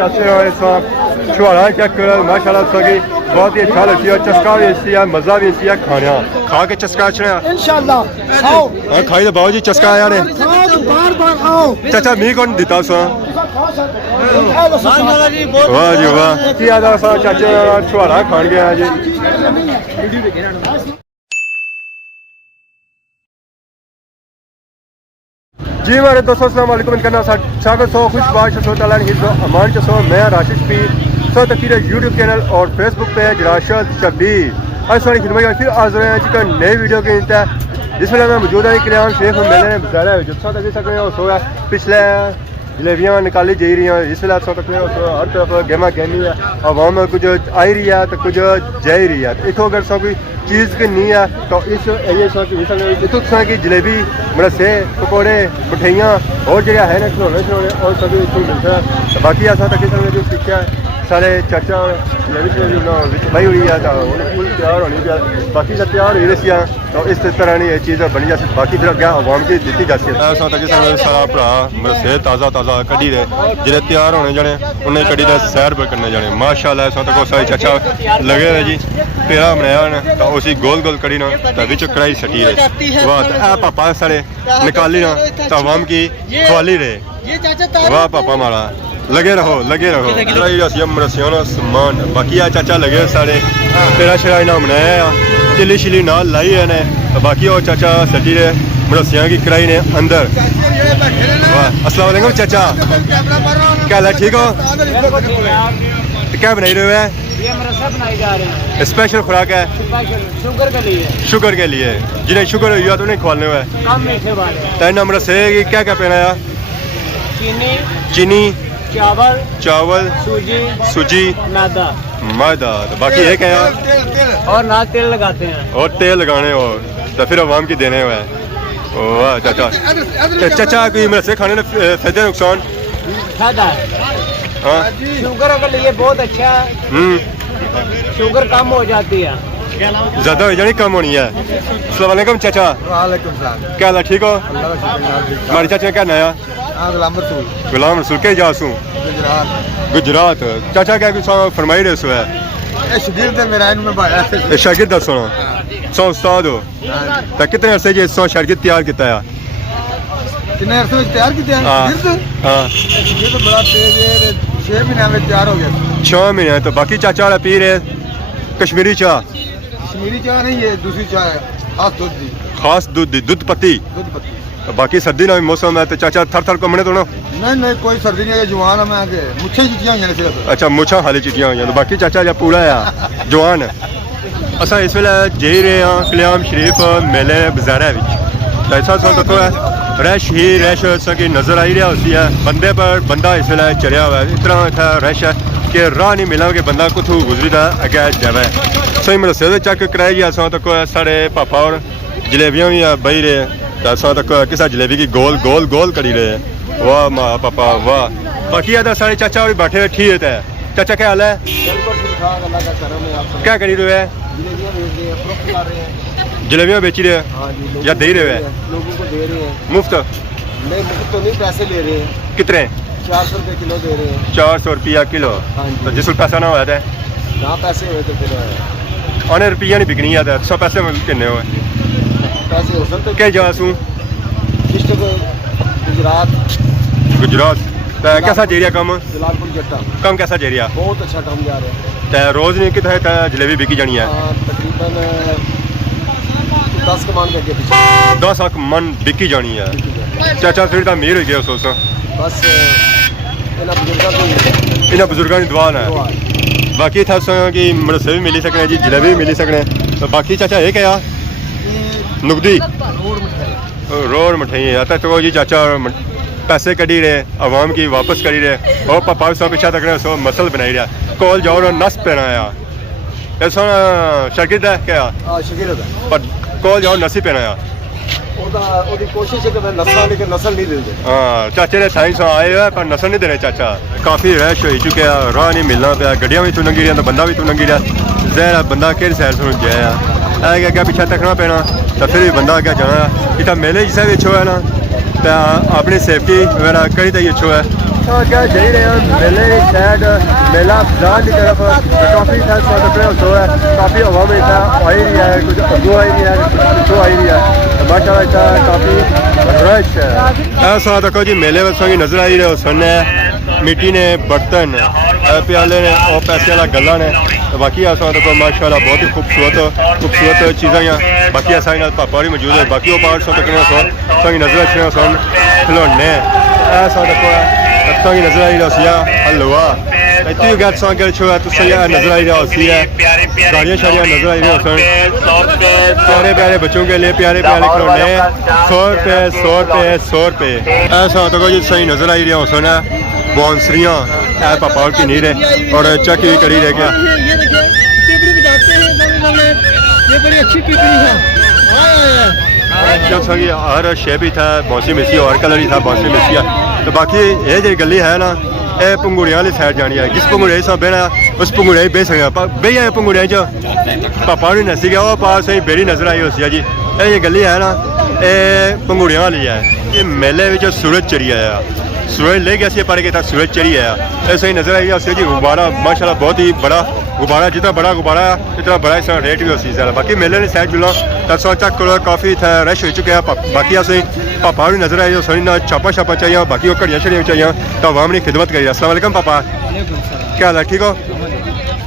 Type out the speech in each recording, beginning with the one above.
चाचे छुआड़ा चेक करो माशाल्लाह सगी बहुत ही अच्छा लगती है चस्का भी ऐसी है मजा भी ऐसी है खाने खा के चस्का इंशाल्लाह खाओ खाई तो बहुत जी चस्का आया ने बार बार आओ चाचा मी कौन दिता सो वाह जी वाह की आदा सा चाचे छुआड़ा खान गया जी जी हमारे दोस्तों अस्सलाम वालेकुम इनका नाम सागर सो खुशबाश अमान चसो मैं राशिद पीर सो तकीर यूट्यूब चैनल और फेसबुक पेज राशिद शबीर आज सारी खिदमत फिर हाजिर हैं जी का नई वीडियो के इंतहा जिस वेले मैं मौजूद है कल्याण शेख मेले बाजारा जिसका देख सकते हैं सो पिछले जलेबियाँ निकाली जा रही हैं इस वेले सो तक हर तरफ गेमा गेमी है आवाम कुछ आई रही है तो कुछ जा रही है इतों अगर सो कोई चीज़ की नहीं है तो इस एरिए इतों की जलेबी मरसे पकौड़े मिठाइयाँ और जो है ना खिलौने खिलौने और सभी इतों मिलता है बाकी ऐसा तक जो सीखा सारे चाचा जलेबी बही हुई है तो फुल तैयार होनी चाहिए बाकी सब तैयार हुई रही है तो इस तरह की चीज़ बनी जा सकती बाकी फिर अगर आवाम की दी जा सकती है सारा भरा मरसे ताज़ा ताज़ा कड्डी दे जिले तैयार होने जाने उन्हें कड्डी दे सैर पर करने जाने माशाल्लाह इस तक सारे चाचा लगे हुए जी पेड़ा बनाया तो उसी गोल गोल कड़ी ना तो बिच कढ़ाई सटी है वाह तो पापा सारे निकाली ना तो आवाम की खवाली रहे वाह पापा मारा लगे रहो मरसियों समान बाकी आ चाचा लगे सारे पेड़ा शेड़ा इनाम बनाया चिली शिली नाल लाई है ने बाकी और चाचा सटी रहे मरसिया की कढ़ाई ने अंदर वाह अस्सलाम वालेकुम चाचा क्या हाल है ठीक हो क्या बनाई रहे हो ये मरसा बनाई जा रहे हैं स्पेशल खुराक है शुगर के लिए जिन्हें शुगर हुआ तो उन्हें खवाने हुआ है कम मीठे वाले तय नंबर से क्या क्या पहना है चीनी चावल सूजी मैदा तो बाकी एक है यार और ना तेल लगाते हैं और तेल लगाने और तो फिर आवाम की देने हुआ है वाह चाचा कोई मरसे खाने में फायदे नुकसान फायदा हाँ शुगर के लिए बहुत अच्छा है शुगर कम हो जाती है ज्यादा हो जानी कम होनी है अस्सलाम वालेकुम चाचा वालेकुम सलाम क्या हाल ठीक हो हमारे चाचा क्या नया गुलाम रसूल के जासू गुजरात चाचा क्या कुछ फरमाई रहे सो है शागिर्द सुनो सो उस्ताद हो तो कितने अरसे जी सो शागिर्द तैयार किया है कितने अरसे में तैयार किया हाँ ये तो बड़ा तेज है 6 महीने में तैयार हो गया 6 महीने तो बाकी चाचा वाला पी रहे कश्मीरी चाह कश्मीरी चाय नहीं है दूसरी चाय है खास दूध पत्ती तो बाकी सर्दी ना मौसम है तो चाचा थर थर घूमने तो नहीं कोई सर्दी नहीं है जवान है मैं मुच्छे चिट्टियां हुई सिर्फ अच्छा मुच्छा खाली चिट्टियां हुई तो बाकी चाचा जब पूरा है जवान असा इस वेले जा रहे हैं कल्याण शरीफ मेले बाजारा तो ऐसा तो रश ही रश की नज़र आई रहा होती है बंदे पर बंदा इस वेले चढ़िया हुआ है इतना इतना रश है कि राह नहीं मिला कि बंदा कुछ गुजरीदा अगे जाए सही मरसे चेक कराई गया असा तक साढ़े पापा और जलेबियाँ भी बही रहे तो असा तक किसी जलेबी की गोल गोल गोल करी रहे वाह माँ पापा वाह बाकी है सारे चाचा और बैठे हुए ठीक है चाचा क्या हाल है क्या करी रहे हैं जलेबियाँ बेची रहे या दे रहे हैं लोगों को दे रहे हैं मुफ्त नहीं मुफ्त तो नहीं पैसे ले रहे हैं कितने 400 रुपये किलो दे रहे हैं 400 रुपया किलो तो जिस पैसा ना होया था ना पैसे हुए तो फिर आने रुपया नहीं बिकनी है 100 पैसे किन्ने हुए पैसे हो सकते क्या जासू गुजरात तो कैसा जेरिया कम जलालपुर जट्टा कम कैसा जेरिया बहुत अच्छा काम जा रहा है तो रोज नहीं कितने जलेबी बिकी जानी है तकरीबन 10 के मान के पीछे 10 लाख मन बिकी जानी है चाचा फिर तो अमीर हो गया सोच बस इन्होंने बुजुर्गों की दुआ है बाकी था कि मरसे भी मिली सकने जी जलेबी भी मिली सकने तो बाकी चाचा ये क्या नुकदी रोड मिठाई आता तो जी चाचा पैसे कड़ी रहे आवाम की वापस करी रहे और पापा सौ पीछा तक सो मसल बनाई रहा कॉल जाओ नस पहना आया सोना शागिर्द है क्या पर कॉल जाओ नसी पहना कोशिश है कि मैं नस्ल नहीं दे हाँ चाचे ने साइंस आए हुए पर नस्ल नहीं देने चाचा काफ़ी रश हो चुके हैं राह नहीं मिलना पाया गड्डियाँ भी तू नंगी रहा तो बंदा भी तू नंगी रहा जहर बंदा कि सैर सुन जाया है अगर पीछा तकना पैना तो फिर भी बंदा अगर जाना इतना मेले जिसा भी अच्छो है ना तो अपनी सेफ्टी वगैरह करी तो अच्छो है क्या जा रहे हैं मेले शायद मेला बाजार की तरफ काफ़ी काफ़ी अवाम आई रही है, कुछ अगू आई रही है, कुछ पिछों आई रही है। माशाल्लाह काफ़ी रश है। ऐसा देखो जी मेले में संगी नजर आई रहे सुनने मिट्टी ने बर्तन प्याले ने और पैसे वाला गला ने बाकी ऐसा देखो माशाल्लाह बहुत ही खूबसूरत चीज़ें हैं। बाकी ऐसा पापा भी मौजूद है, बाकी वो पार्ट संगी नजर अच्छे सन खिलौने ऐसा देखो की नजर आई रहा हलवा इतनी गैस कर छो नजर आई रहा गाड़ियाँ शाड़ियाँ नजर आई रही सन। प्यारे प्यारे बच्चों के लिए प्यारे प्यारे खिलौने 100 रुपये ऐसा देखो जी सही नजर आई रहा सन। बांसुरियाँ पापा की नहीं रहे और चेक भी करी रह गया। हर शेप ही था बांसुरी मिसी और कलर ही था बांसुरी मिसिया। तो बाकी ये जी गली है ना ये पंगूड़िया वाली साइड जानी है। जिस पंगूड़े से बहना उस पंगूड़े बह सकते बह आए पंगूड़े च पापा नहीं नसी गया वो पास ही बेड़ी नजर आई उसी जी। ये गली है ना ये पंगूड़िया वाली है। ये मेले में सूरज चढ़ी आया, सूरज ले गया सी पर के था सूरज चढ़ी आया ऐसे ही नजर आई उसी जी। गुब्बारा माशाल्लाह बहुत ही बड़ा गुब्बारा, जितना बड़ा गुब्बारा इतना बड़ा इसका रेट भी उसी ज़्यादा। बाकी मेले ने साइड जुला तक चेक करो काफ़ी था रश हो चुके हैं। बाकी ऐसे पापा भी नजर आए सही ना छापा छापा चाहिए बाकी वो घड़ियाँ शड़ियाँ चाहिए तो अवाम ने खिदमत करी। अस्सलाम वालेकुम पापा, क्या हाल है, ठीक हो?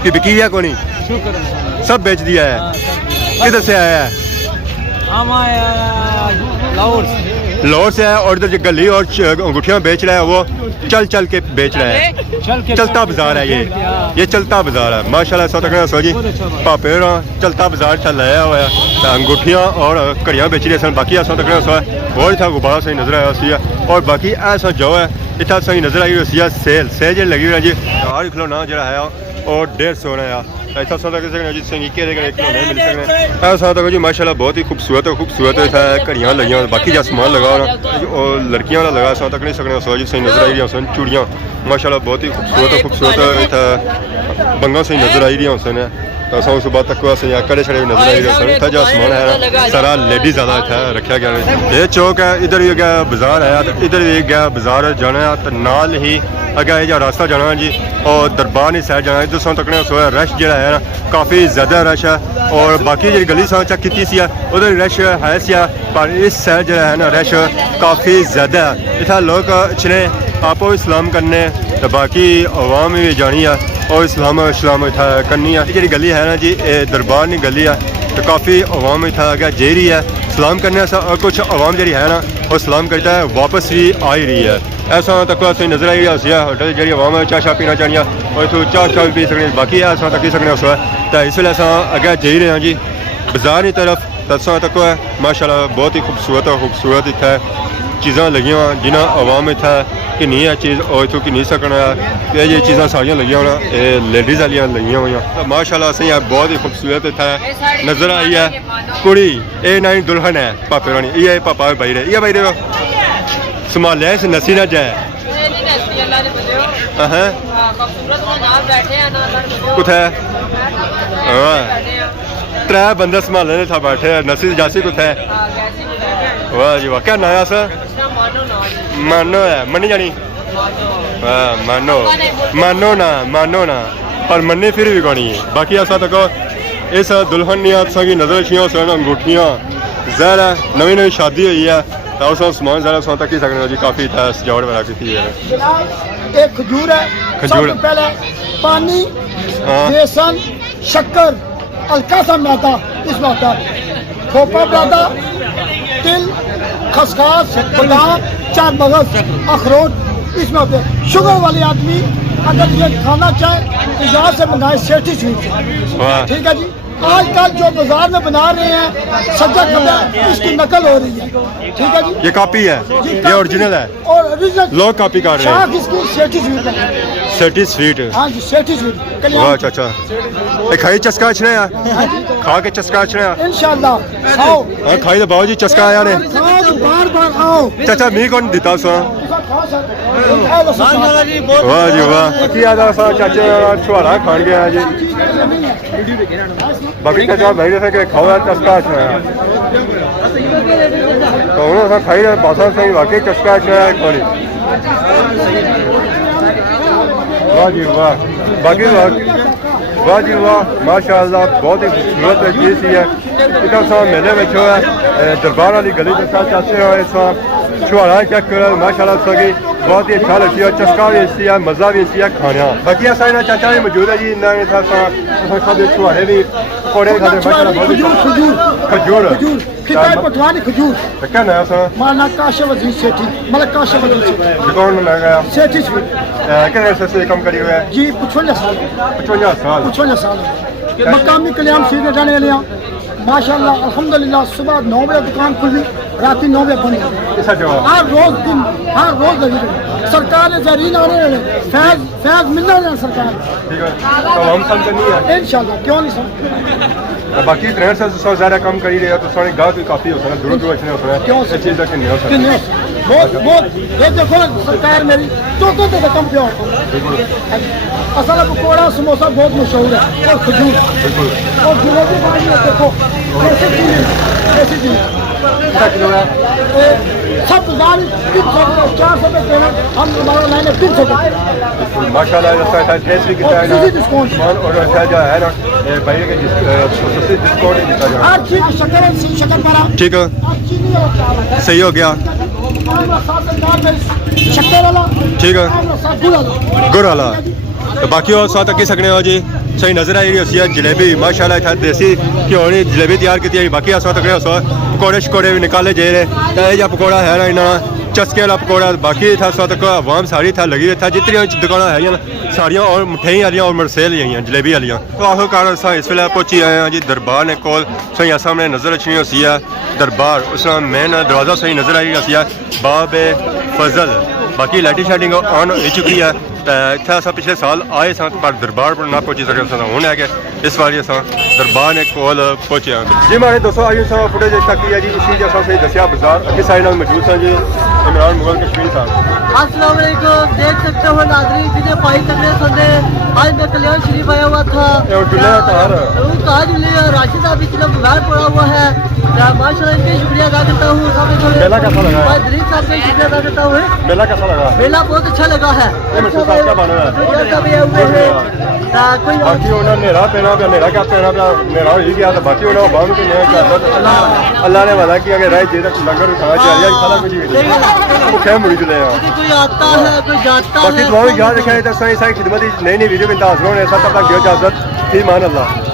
कि बिकी है कौन सब बेच दिया है? किधर से आया है? लाहौर से आया और इधर जो गली और अंगूठियाँ बेच रहा है वो चल चल के बेच रहा है। चलता बाजार है ये चलता बाजार है माशाल्लाह। सौ तक सो जी पापे चलता बाजार चल रहा हुआ है। अंगूठियाँ और घड़ियाँ बेच रही सन। बाकी ऐसा तक सो बहुत था गुब्बारा सही नजर आया सी और बाकी ऐसा जो है इतना सही नजर आई सी सेल सेल लगी हुई है जी। हर खिलौना जो है और 150 है ऐसा सौदा कर सकते जी संगीके खिलौने मिल सकते हैं। ऐसा सौदा जी माशाल्लाह बहुत ही खूबसूरत है घड़ियाँ लगी बाकी जो सामान लगा और लड़कियाँ वाला लगा सौदा नहीं सकते सो जी सही नजर आई रही सन। चूड़ियाँ माशाल्लाह बहुत ही खूबसूरत बंगा सही नजर आई रही सन। तो सुबह तक कड़े छड़े नजर आई रहे सन। जो सामान है सारा लेडीज ज़्यादा इतना रखा गया। ये चौक है इधर भी गया बाजार है इधर भी गया बाजार जाना है तो नाल ही अगर ये रास्ता जाना है जी और दरबार साइड जाना इधर सौ तकने सो रश जो है ना काफ़ी ज़्यादा रश है। और बाकी जी गली सौ चेक की सी उधर रश है सी पर इस साइड जो है ना रश काफ़ी ज़्यादा है। इतना लोग अच्छे आपो इस्लाम करने तो बाकी अवाम भी जानी है और इस्लाम इतना करनी है। जी गली है ना जी दरबार नहीं गली है तो काफ़ी अवाम इतना अगर जे रही है सलाम करने से और कुछ अवाम जी है ना वो सलाम करता है वापस भी आ ही रही है। ऐसा तक नजर आई रही होटल जी अवाम चाह शाह पीना चाहिए और इतों चाह भी पी सकते बाकी ऐसा तक सकने उस तो इस वे अस अगर जी रहे हैं जी बाजार की तरफ तो तक माशाल्लाह बहुत ही खूबसूरत इतना चीज़ा लगियाँ जिन्हें अवाम इतना कि नहीं है चीज़ और इतों की नहीं सकना ये चीज़ा सारिया लगियाँ होना लेडीज़ वाली लगियाँ हुई तो माशाल्लाह सही है बहुत ही खूबसूरत इतना नजर आई है। कुड़ी ये ना दुल्हन है पापे रानी ये पापा भाई रहे ये भाई रहे संभालिया इस नसी ना जाए कुछ त्रै बंदे संभालने था बैठे नसी जासी कुछ है। वाह जी वाह क्या नया सर मानो है मनी जानी मानो ना पर मन्नी फिर भी कौनी है। बाकी ऐसा तक इस दुल्हन की नजर छियाँ सन अंगूठियाँ जहर है नवी शादी हुई है तो उस समान ज़्यादा सौ तक ही सकते जी काफ़ी था सजावट वगैरह की थी। एक खजूर है खजूर पहले पानी बेसन शक्कर हल्का सा मैदा इसमें होता है खोपा मैदा तिल खसखस बादाम चार मगज अखरोट इसमें होते हैं। शुगर वाले आदमी अगर ये खाना चाहे तो यहाँ से मंगाए सेठी स्वीट से ठीक है जी। आजकल जो बाजार में बना रहे हैं सज्जा खदा इसकी नकल हो रही है ठीक है जी। ये कॉपी है ये ओरिजिनल है और ओरिजिनल लोग कॉपी कर रहे हैं। इसकी सेठी स्वीट है सेठी स्वीट हाँ जी सेठी स्वीट। वाह चाचा ये खाई चस्का अच्छे है खा के चस्का अच्छे है इंशाल्लाह खाओ खाई तो बाबू जी चस्का आया ने बार बार आओ चाचा मी कौन दिता सो वाह जी वाह की आदा सा चाचे छुआरा खान गया जी बाकी चाचा भाई से खाओ चस्का अच्छा है तो उन्होंने खाई बासा सही वाकई चस्का अच्छा है खानी वाह जी वाह, बाकी वाह जी वाह, माशाअल्लाह बहुत ही खूबसूरत चीज़ है। इतना सा मेले में जो है दरबार वाली गली के साथ चाहते हैं इस छुआरा चेक कर माशाअल्लाह सगी बहुत ही अच्छा लगती है, चस्का भी अच्छी है, मज़ा भी अच्छी है खाने। बाकी ऐसा इन्हें चाचा भी मौजूद है जी, इन्हें खाते छुआरे भी पकौड़े भी खाते माशाअल्लाह बहुत खजूर खिताब पटवानी खजूर क्या नया सा माना काशा वजीर सेठी मतलब काशा वजीर सेठी दुकान में लगा सेठी कितने से कम करी हुए है जी 55 साल 55 साल मकामी कल्याण सीधे जाने वाले माशाअल्लाह अल्हम्दुलिल्लाह। सुबह 9 बजे दुकान खुली, रात 9 बजे बंद। हर रोज लगी रही सरकार ने जरीन आने फैज मिलना है सरकार ठीक है, तो हम सब नहीं है इंशाल्लाह, क्यों नहीं सब बाकी ट्रेन से ज़्यादा कम करी रहे तो सारे गाँव भी काफ़ी होता है, दूर दूर अच्छे होता है क्यों ये चीज़ का नहीं हो सकता बहुत ये देखो सरकार मेरी तो कम क्यों असल पकौड़ा समोसा बहुत मशहूर है और खजूर और जलेबी खानी है। देखो कैसी चीज़ सब दाल 400 रुपये देना हम हमारा लाइन है 300 रुपये माशाल्लाह ऐसा टेस्ट भी कितना है ना डिस्काउंट और अच्छा जो है ना भाई के सबसे डिस्काउंट ही देता हर चीज़ शक्कर पारा ठीक है सही हो गया शक्कर वाला ठीक है गुड़ वाला गुड़ वाला तो बाकी और साथ अक्की सकने हो जी सही नजर आई रही है जलेबी माशाल्लाह इतना देसी घ्यो ने जलेबी तैयार की बाकी साथ अगले पकौड़े शकौड़े भी निकाले जे रहे तो यह पकौड़ा है ना इन्होंने चस्के वाला पकौड़ा बाकी था साथ आवाम सारी था लगी था जितनी दुकान है सारिया और मिठाई वाली और मरसेल आई जलेबी वाली तो आखिरकार अस इस वे पहुंची आए हैं जी दरबार ने कोल सही सामने नजर अच्छी होती है दरबार उस मेन दरवाजा सही नजर आई होती है बाब फजल बाकी लाइटिंग शाइटिंग ऑन हो चुकी है इतना अस पिछले साल आए स पर दरबार पर ना पहुंची सके हूँ है कि इस बार अस दरबार ने कोल पहुंचे जी हमारे दोस्तों आई फुटेज तक है जी इसी जैसा से दसिया बाजार अखी साइड मौजूद हैं जी इमरान मुगल कश्मीर साहब। अस्सलाम वालेकुम, देख सकते हो नाज़रीन जिन्हें पाई तकने सुनने आज मैं कल्याण शरीफ आया हुआ था ताज राशिद साहब इतना बीमार पड़ा हुआ है माशाल्लाह इनका शुक्रिया अदा करता हूँ। मेला कैसा लगा दलीप साहब का शुक्रिया अदा करता हूँ। मेला कैसा लगा मेला बहुत अच्छा लगा है कोई बाकी उन्हें नेरा पहना पे नेरा क्या पहना पे नेरा हो ही गया तो बाकी उन्हें बाम के नहीं अल्लाह ने वादा किया कि राय जे तक लंगर खाना चाहिए खाना कुछ भूखे मुड़ी चले कोई आता है कोई जाता है बाकी दुआ याद रखें तो सही सही खिदमत नई नई वीडियो में हाजिर होने सब तक इजाजत थी मान अल्लाह।